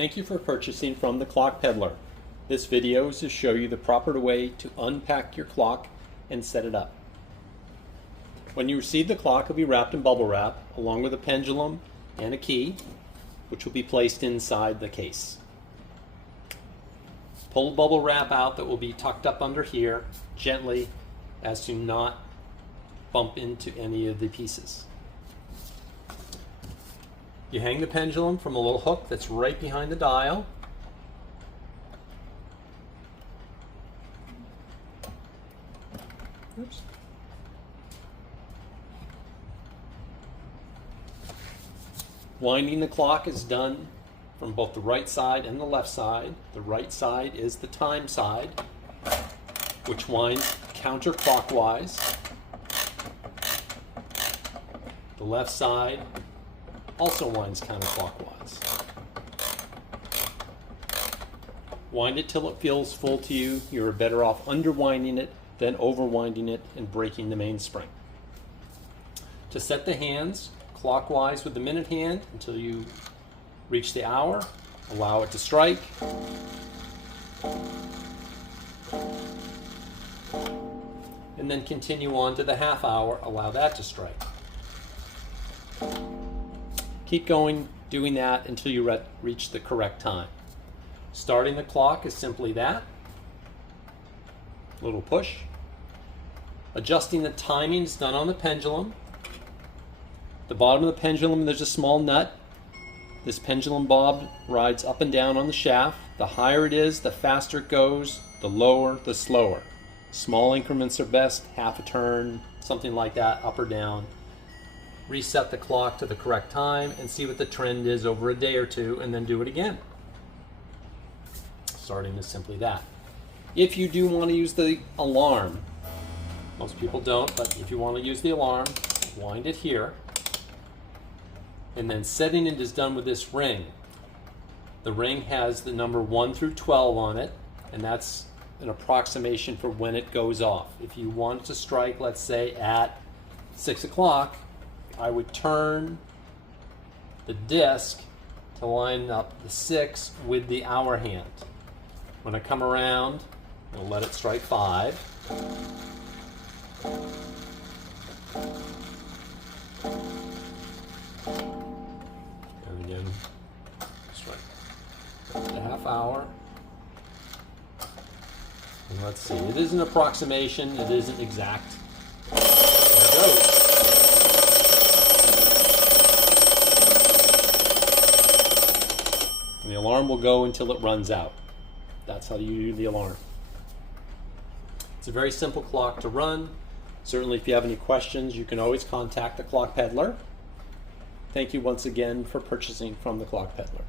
Thank you for purchasing from the Clock Pedler. This video is to show you the proper way to unpack your clock and set it up. When you receive the clock, it will be wrapped in bubble wrap along with a pendulum and a key, which will be placed inside the case. Pull the bubble wrap out that will be tucked up under here gently as to not bump into any of the pieces. You hang the pendulum from a little hook that's right behind the dial. Oops. Winding the clock is done from both the right side and the left side. The right side is the time side, which winds counterclockwise. The left side also winds counterclockwise. Wind it till it feels full to you. You're better off underwinding it than overwinding it and breaking the mainspring. To set the hands clockwise with the minute hand until you reach the hour, allow it to strike. And then continue on to the half hour, allow that to strike. Keep going, doing that until you reach the correct time. Starting the clock is simply that. Little push. Adjusting the timing is done on the pendulum. The bottom of the pendulum, there's a small nut. This pendulum bob rides up and down on the shaft. The higher it is, the faster it goes. The lower, the slower. Small increments are best, half a turn, something like that, up or down. Reset the clock to the correct time and see what the trend is over a day or two, and then do it again. Starting is simply that. If you do want to use the alarm, most people don't, but if you want to use the alarm, wind it here. And then setting it is done with this ring. The ring has the number 1 through 12 on it, and that's an approximation for when it goes off. If you want to strike, let's say at 6 o'clock, I would turn the disc to line up the 6 with the hour hand. When I come around, I'll let it strike 5. And again, strike the half hour. And let's see, it is an approximation, it isn't exact. There it goes. And the alarm will go until it runs out. That's how you do the alarm. It's a very simple clock to run. Certainly if you have any questions, you can always contact the Clock Pedler. Thank you once again for purchasing from the Clock Pedler.